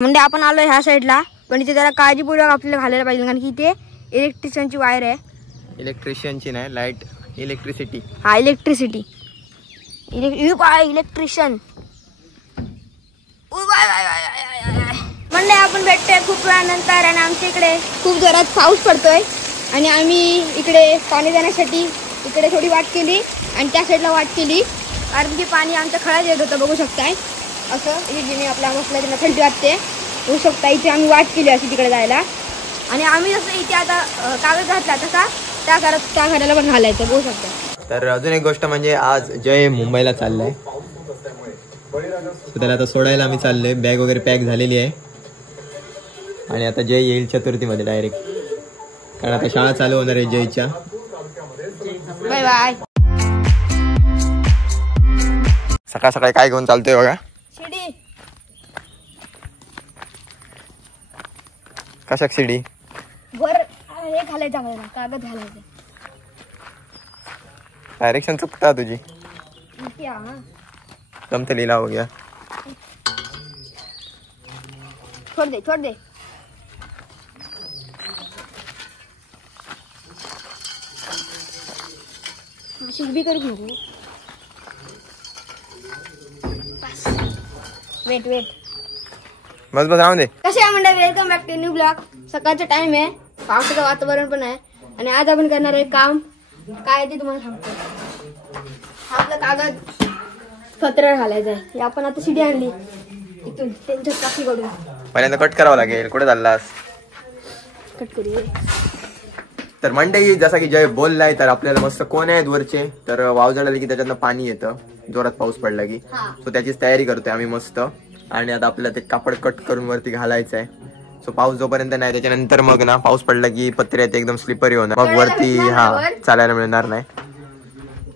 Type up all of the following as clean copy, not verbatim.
म्हणजे आपण आलो ह्या साईडला, पण इथे जरा काळजीपूर्वक आपल्याला घालायला पाहिजे, कारण की इथे इलेक्ट्रिशियनची वायर आहे. इलेक्ट्रिशियनची नाही, लाईट इलेक्ट्रिसिटी. हा इलेक्ट्रिसिटी, इलेक्ट्रिशियन. म्हणजे आपण भेटतोय खूप वेळानंतर आणि आमच्या इकडे खूप जोरात पाऊस पडतोय आणि आम्ही इकडे पाणी देण्यासाठी इकडे थोडी वाट केली आणि त्या साईडला वाट केली, कारण की पाणी आमच्या खळ्यात येत होतं. बघू शकताय असं जिने आपल्या बसला त्यांना थंडी वाटते. बघू शकता इथे आम्ही वाट केली अशी तिकडे जायला, आणि आम्ही जसं इथे आता कागद घातला तसा त्या घराला पण घालायचं. बघू शकता. तर अजून एक गोष्ट म्हणजे आज जय मुंबईला चाललाय, त्याला आता सोडायला आम्ही चाललोय. बॅग वगैरे पॅक झालेली आहे आणि आता जय येईल चतुर्थीमध्ये डायरेक्ट, कारण आता शाळा चालू होणार आहे जयच्या. Bye bye. सकाळ सकाळी काय घेऊन चालतोय बघा. शिडी. कशाक शिडी? वर हे घालायचं मला, कागद घालायचं. डायरेक्शन चुकता तुझी. जमते लिहिला हो गया. छोड़ दे. शिकवी करू घेऊ. बस. वेट. बस राहून दे. कसे आहे मंडळी, welcome back to new blog. सकाळचा टाइम आहे, पावसाचं वातावरण पण आहे आणि आज आपण करणार आहे काम. काय ते तुम्हाला सांगतो. आपलं कागद पत्र घालायचं आहे. हे आपण आता शिडी आणली इथून त्यांच्या टाकीकडून. पहिल्यांदा कट करावं लागेल. कुठे चाललास? कट करू. तर मंडळी जसा की जय बोललाय, तर आपल्याला मस्त कोण आहेत वरचे, तर वाव जळाले की त्याच्यातनं पाणी येतं जोरात पाऊस पडला की. सो त्याचीच तयारी करतोय आम्ही मस्त. आणि आता आपल्याला ते कापड कट करून वरती घालायचं आहे. सो पाऊस जोपर्यंत नाही, त्याच्यानंतर मग ना पाऊस पडला की पत्रे ते एकदम स्लिपरी होणार, मग वरती चालायला मिळणार नाही,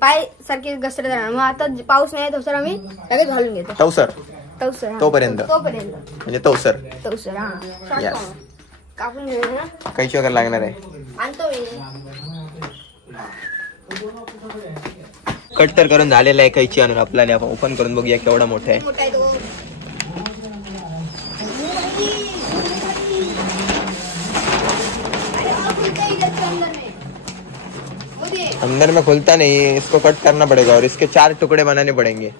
पाय सारखे घसरत राहणार. मग आता पाऊस नाही तसर आम्ही लगेच घालून घेतो. तवसर तोपर्यंत म्हणजे तवसर हा कापून घेऊ ना. कैची वगैरे लागणार आहे. आणतो मी. कट तर करून झालेला आहे कैची आणून. आपल्याला आपण ओपन करून बघूया केवढा मोठा आहे. अंदर में खुलता नहीं, इसको कट करना पड़ेगा और इसके 4 टुकड़े बनाने पड़ेंगे.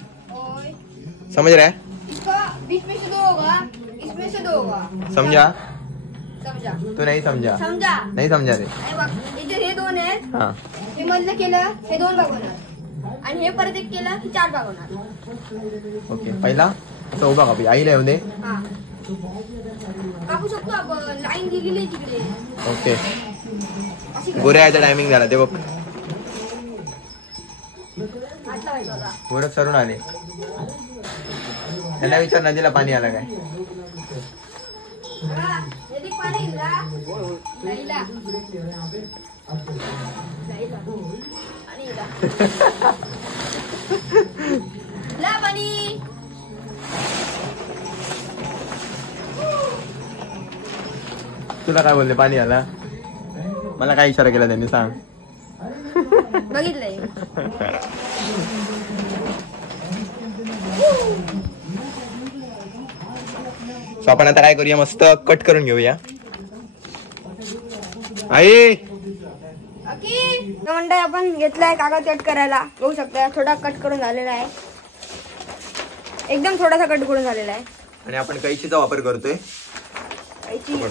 समझ रहा है? बीच में से 2 होगा, इसमें से 2 होगा. समझा? तू नहीं समझा? नहीं समझा रे. हे 2 आहेत. हा, हे मधलं केलं हे 2 भाग होणार आणि हे परत एक केलं की 4 भाग होणार. ओके. पहिला असं उभा कापी आईला येऊ दे. कापू शकतो आपण. लाईन दिलेली आहे तिकडे. ओके. गोऱ्याचा टायमिंग झाला ते बघ. गोरख सरून आले. त्यांना विचार नदीला पाणी आलं काय. तुला काय बोलले पाणी आला? मला काय इशारा केला त्यांनी सांग. बघितलंय. सो आपण आता काय करूया, मस्त कट करून घेऊया. आई मंडळी आपण घेतलाय कागद कट करायला. बघू शकता थोडा कट करून झालेला आहे, एकदम थोडासा कट करून झालेला आहे. आणि आपण कैचीचा वापर करतोय. कैची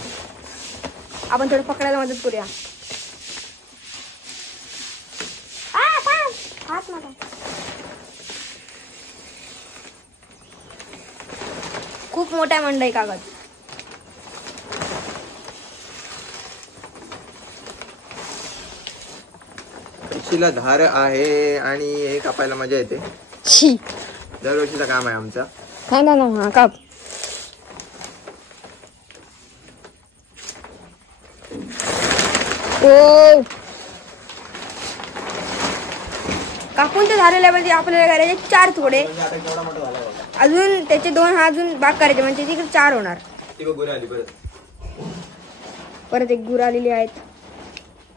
आपण थोडं पकडायला मदत करूया. खूप मोठा मंडई कागद. कैचीला धार आहे आणि हे कापायला मजा येते. दरवर्षीचं काम आहे आमचं. काय ना काप. ओ कापून तर झालेल्या मध्ये आपल्याला करायचे 4 तुकडे. अजून त्याचे 2 अजून बाग करायचे, म्हणजे तिकडे 4 होणार. परत एक गुर आलेली आहेत.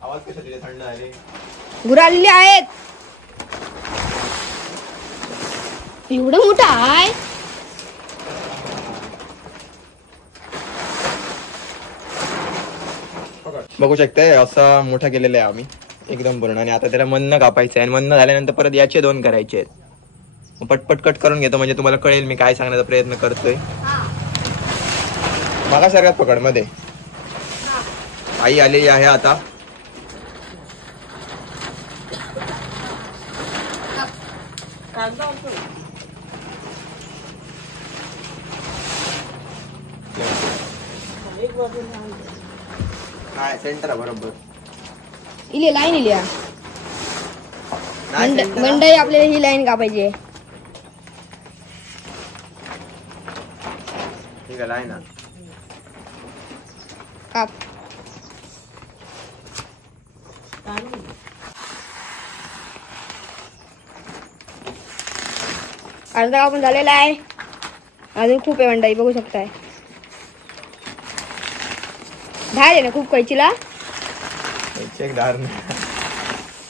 आवाज कसा दिले थंड आले. गुर आलेली आहेत. एवढं मोठं आहे. बघू शकताय असा मोठा केलेला आहे आम्ही एकदम पूर्ण. आणि आता त्याला मन्न कापायचं आहे आणि मन्न झाल्यानंतर परत याचे 2 करायचे आहेत. पटपट कट करून घेतो म्हणजे तुम्हाला कळेल मी काय सांगण्याचा प्रयत्न करतोय. मागा सारखाच पकड मध्ये. आई आलेली आहे आता. काय सेंटर बरोबर इले लाईन इल्या मंडई आपल्याला ही लाईन कापायची. ठीक आहे लाईन काप. अर्धा कापून झालेला आहे. अजून खूप आहे मंडई बघू शकताय. धार आहे ना खूप कैचीला.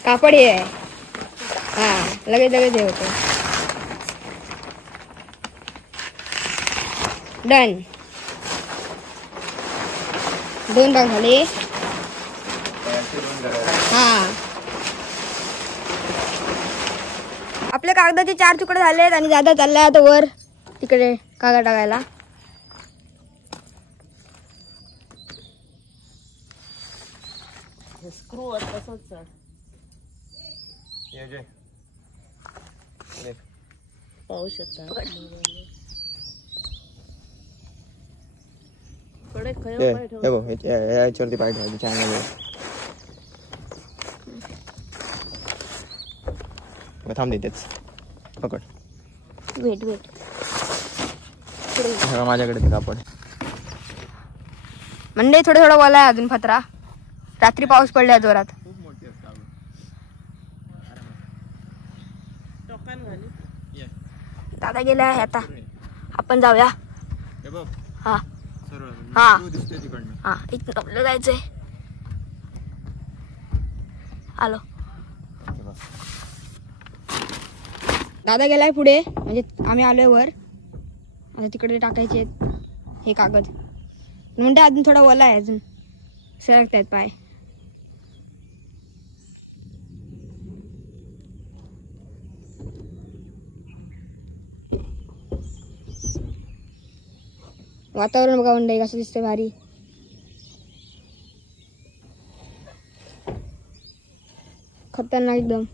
कापड हे आहे. हा लगेच हे होतं. डन. 2 भाग झाले. हा आपल्या कागदाचे 4 तुकडे झालेत आणि दादा चाललाय आता वर तिकडे कागद टाकायला. स्क्रू तसंच पाहू शकता. याच्यावरती पाय ठेवायचे चॅनल. थांब देतेच पकड. वेट माझ्याकडे ते कापड मंडई थोडं ओला आहे अजून पत्रा. रात्री पाऊस पडलाय जोरात. दादा गेलाय आता आपण जाऊया. हा हा हा इथं आपल्याला जायचंय. आलो. दादा गेलाय पुढे म्हणजे आम्ही आलोय वर. आता तिकडे टाकायचे हे कागद. म्हणजे अजून थोडा ओला आहे अजून सरकतायत पाय. वातावरण बघा मंडई कसं दिसतंय भारी. खतरनाक एकदम.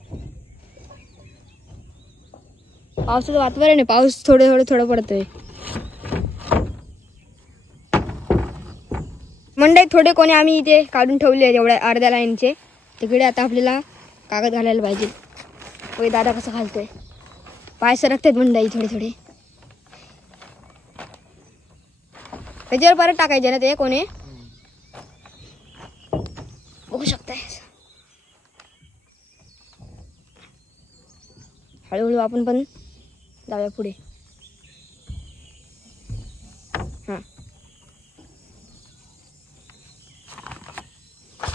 पावसाचं वातावरण आहे. पाऊस थोडं पडतोय. मंडईत थोडे कोणी आम्ही इथे काढून ठेवले एवढ्या अर्ध्या लाईनचे. तिकडे आता आपल्याला कागद घालायला पाहिजे. होय दादा कसं घालतोय. पाय सरकतात मंडई थोडे. त्याच्यावर परत टाकायचे ना ते कोणी बघू शकताय. हळूहळू आपण पण जाऊया पुढे. हा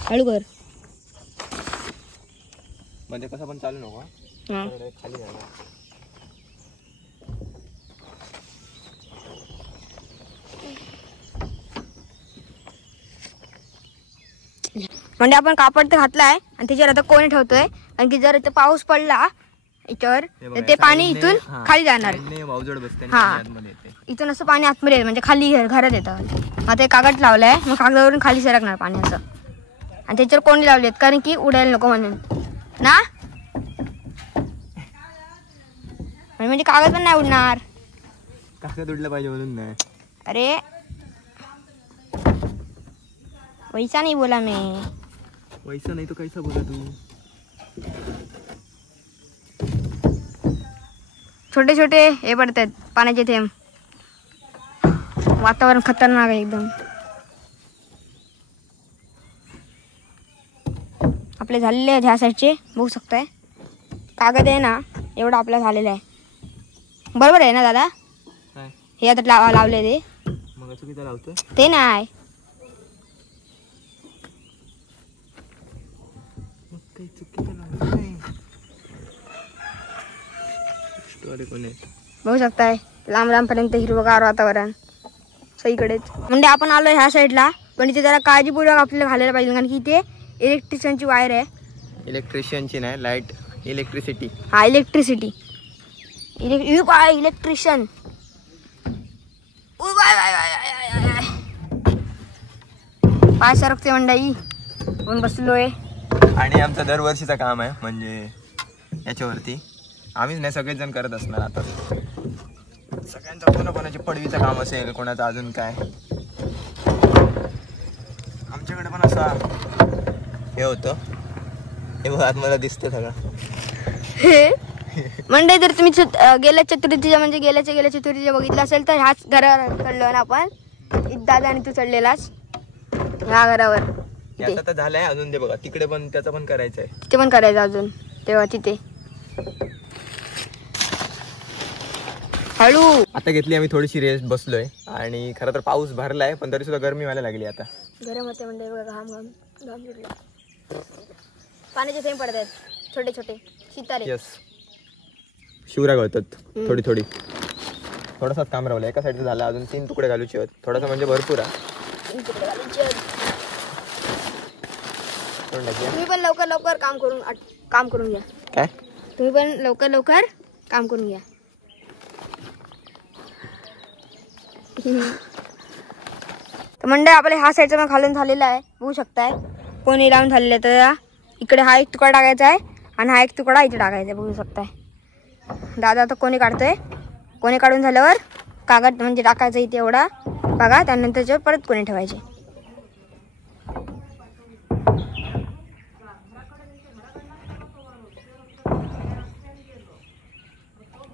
हळू कर. म्हणजे कसं पण चालू नको. खाली म्हणजे आपण कापड तर घातलाय आणि त्याच्यावर आता कोणी ठेवतोय. कारण की जर इथं पाऊस पडला याच्यावर तर ते पाणी इथून खाली जाणार. हा इथून असं पाणी आतमध्ये येतं म्हणजे खाली घरात येतं. मग ते कागद लावलाय मग कागदावरून खाली सरकणार पाणी असं. आणि त्याच्यावर कोणी लावलेत कारण की उडायला नको म्हणून ना. म्हणजे कागद पण नाही उडणार. कागद उडलं पाहिजे म्हणून नाही. अरे वैसा नहीं बोला मैं. वैसा नहीं तो कैसा बोला तू. छोटे छोटे हे पडतात पाण्याचे थेंब. वातावरण खतरनाक आहे एकदम. आपले झालेले आहेत ह्या साईडचे बघू शकताय. कागद आहे ना एवढा आपला झालेला आहे. बरोबर आहे ना दादा. हे आता लावले ते मग चुकीचं लावतोय ते नाही. बघू शकताय लांब पर्यंत हिरवगार वातावरण सगळीकडेच. म्हणजे आपण आलो ह्या साईडला पण इथे जरा काळजीपूर्वक आपल्याला घालायला पाहिजे, कारण की इथे इलेक्ट्रिशियनची वायर आहे. इलेक्ट्रिशियनची नाही, लाईट इलेक्ट्रिसिटी. हा इलेक्ट्रिसिटी इलेक्ट्रिशियन. पाय सरकते मंडई पण बसलोय. आणि आमचं दरवर्षीचं काम आहे, म्हणजे याच्यावरती आम्हीच नाही सगळेच जण करत असणार. आता सगळ्यांचं कोणाची पडवीचं काम असेल, कोणाचं अजून काय. आमच्याकडे पण असं हे होतं, हे बघ आतमध्ये दिसतं सगळं. मंडई जर तुम्ही गेल्या चतुर्थीच्या म्हणजे गेल्या चतुर्थीच्या बघितलं असेल तर ह्याच घरावर चढलो ना आपण. दादा आणि तू चढलेलास ह्या घरावर. याचा तर झालंय, अजून ते बघा तिकडे पण त्याचं पण करायचं आहे. तिथे पण करायचं अजून, तेव्हा तिथे हळू. आता घेतली आम्ही थोडीशी रेस्ट, बसलोय. आणि खरं तर पाऊस भरलाय, पण तरी सुद्धा गरमी व्हायला लागली. आता गरम होते म्हणजे बघा, घाम घाम घाम सुटला. पाण्याचे थेंब पडत आहेत छोटे छोटे सितारे. यस, शिवरा गळतात थोडी थोडी. थोडासाच काम राहिलं, एका साईडचं झालं, अजून 3 तुकडे घालूचे आहेत. थोडासा म्हणजे भरपूर आहे. तुम्ही पण लवकर लवकर काम करून घ्या. काय तुम्ही पण लवकर लवकर काम करून घ्या. तर मंडळ आपल्या हा साईडचा मग घालून झालेला आहे, बघू शकताय. कोणी लावून झालेलं आहे. तर इकडे हा एक तुकडा टाकायचा आहे आणि हा एक तुकडा इथे टाकायचा आहे, बघू शकताय. दादा आता कोणी काढतोय. कोणी काढून झाल्यावर कागद म्हणजे टाकायचं इथे एवढा बघा, त्यानंतर परत कोणी ठेवायचे.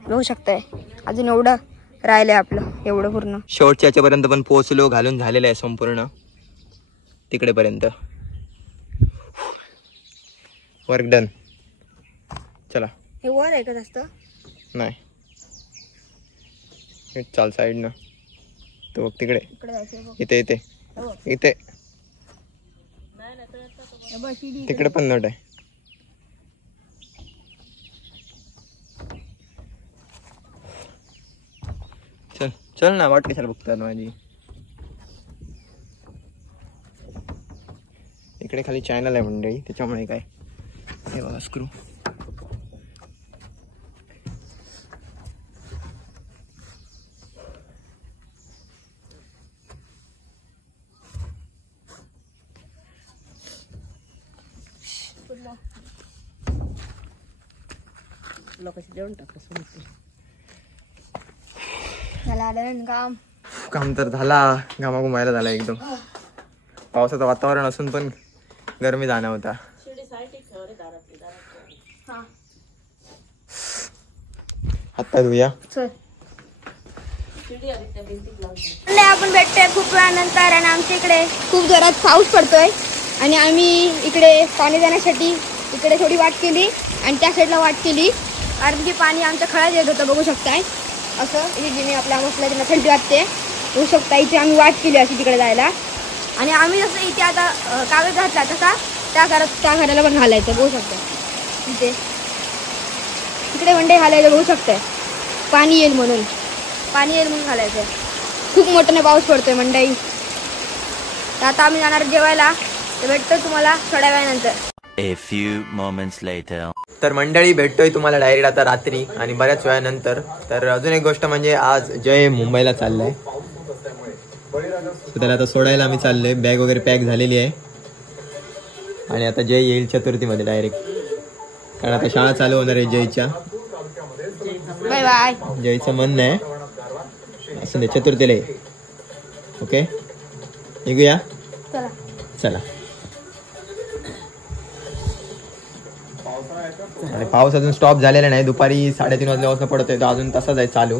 बघू शकताय अजून एवढं राहिलंय आपलं, एवढं पूर्ण शेवटच्या याच्यापर्यंत पण पोहोचलो. घालून झालेलं आहे संपूर्ण तिकडेपर्यंत. Work done. चला, हे वर आहे का जास्त नाही चाल साईड ना. तो बघ तिकडे, इथे इथे इथे तिकडे पण नट आहे. चल चल ना, वाट कशाला बघतात माझी. इकडे खाली चॅनल आहे मंडळी, त्याच्यामुळे काय हे बघा स्क्रू. काम तर झाला, घामाघुमायला झाला एकदम. पावसाचं वातावरण असून पण गरमी जाणवता. हात धुया. आपण भेटतोय खूप वेळानंतर आणि आमच्या इकडे खूप जोरात पाऊस पडतोय आणि आम्ही इकडे पाणी देण्यासाठी इकडे थोडी वाट केली आणि त्या साईडला वाट केली, कारण की पाणी आमच्या खळ्यात येत होतं. बघू शकताय असं जिने आपल्या मसल्या त्यांना थंडी वाटते. बघू शकता इथे आम्ही वाट केली अशी तिकडे जायला. आणि आम्ही जसं इथे आता कागद घातला तसा त्या घराला पण घालायचं. बघू शकता इथे इकडे वंडे घालायचं. बघू शकताय पाणी येईल म्हणून घालायचं. खूप मोठ्याने पाऊस पडतोय मंडई. तर आता आम्ही जाणार जेवायला, तर भेटतो तुम्हाला थोड्या वेळानंतर. A few moments later. तर मंडळी भेटतोय तुम्हाला डायरेक्ट आता रात्री आणि बऱ्याच वेळानंतर. तर अजून एक गोष्ट म्हणजे आज जय मुंबईला चाललाय, त्याला आता सोडायला आम्ही चाललोय. बॅग वगैरे पॅक झालेली आहे आणि आता जय येईल चतुर्थीमध्ये डायरेक्ट, कारण आता शाळा चालू होणार आहे जयच्या. Bye bye. जयचं म्हणणं आहे असं नाही, चतुर्थीला ये. ओके, निघूया. चला. आणि पाऊस अजून स्टॉप झालेला नाही. दुपारी 3:30 वाजल्यापासून पडतोय, तर अजून तसाच आहे चालू.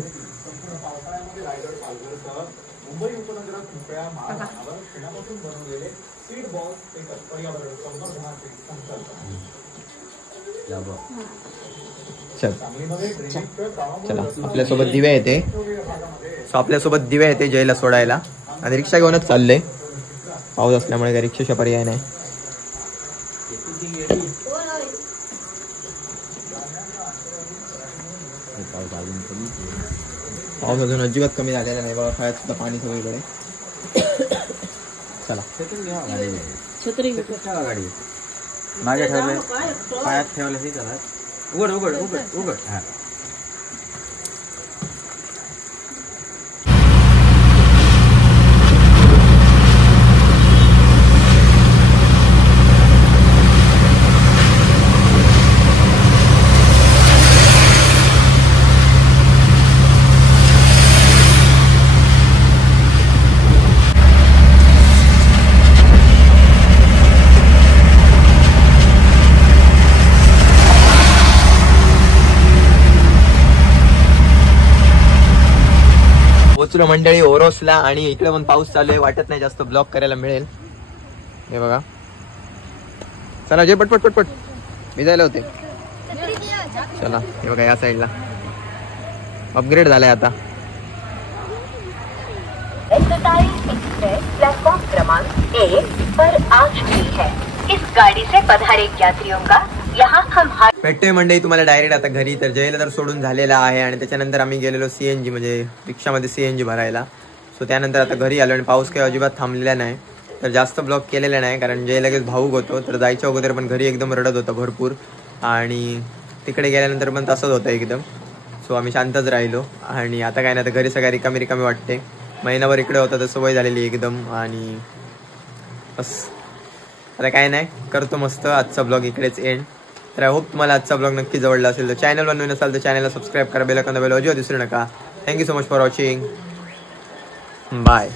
चला, आपल्यासोबत दिव्या येते. जयला सोडायला आणि रिक्षा घेऊनच चाललंय. पाऊस असल्यामुळे काही रिक्षाचा पर्याय नाही. पाऊस अजून अजिबात कमी झालेला नाही बघा, खायला सुद्धा पाणी सगळीकडे. चला छत्री गाडी मागे ठेवलं पायात ठेवलं हे चला उघड उघड उघड उघड हा पोचलो मंडळी ओरोसला आणि इकडे पण पाऊस चालू आहे. वाटत नाही जास्त ब्लॉक करायला मिळेल. हे बघा चला जे पटपट पटपट भिजायला होते. चला हे बघा या साईडला अपग्रेड झालाय आता. प्लेटफॉर्म क्रमांक 1 पर आ चुकी है. इस गाड़ी से पधारे यात्रियों का यहाँ हम भेटतोय मंडळी तुम्हाला डायरेक्ट आता घरी. तर जयला तर सोडून झालेला आहे आणि त्याच्यानंतर आम्ही गेलेलो CNG म्हणजे रिक्षामध्ये CNG भरायला. सो त्यानंतर आता घरी आलो आणि पाऊस काही अजिबात थांबलेला नाही. तर जास्त ब्लॉक केलेला नाही कारण जय लगेच भाऊक होतो. तर जायच्या अगोदर पण घरी एकदम रडत होता भरपूर आणि तिकडे गेल्यानंतर पण तसंच होतं एकदम. सो आम्ही शांतच राहिलो आणि आता काय नाही, आता घरी सगळ्या रिकामी रिकामी वाटते. महिनाभर इकडे होता तर सवय झालेली एकदम आणि बस आता काय नाही करतो मस्त आजचा ब्लॉग इकडेच एंड. तर आय होप तुम्हाला आजचा ब्लॉग नक्की जवळला असेल. तर चॅनलवर नवीन असाल तर चॅनलला सबस्क्राईब करा, बेल आयकॉन दाबायला अजिबात विसरू नका. Thank you so much for watching. Bye.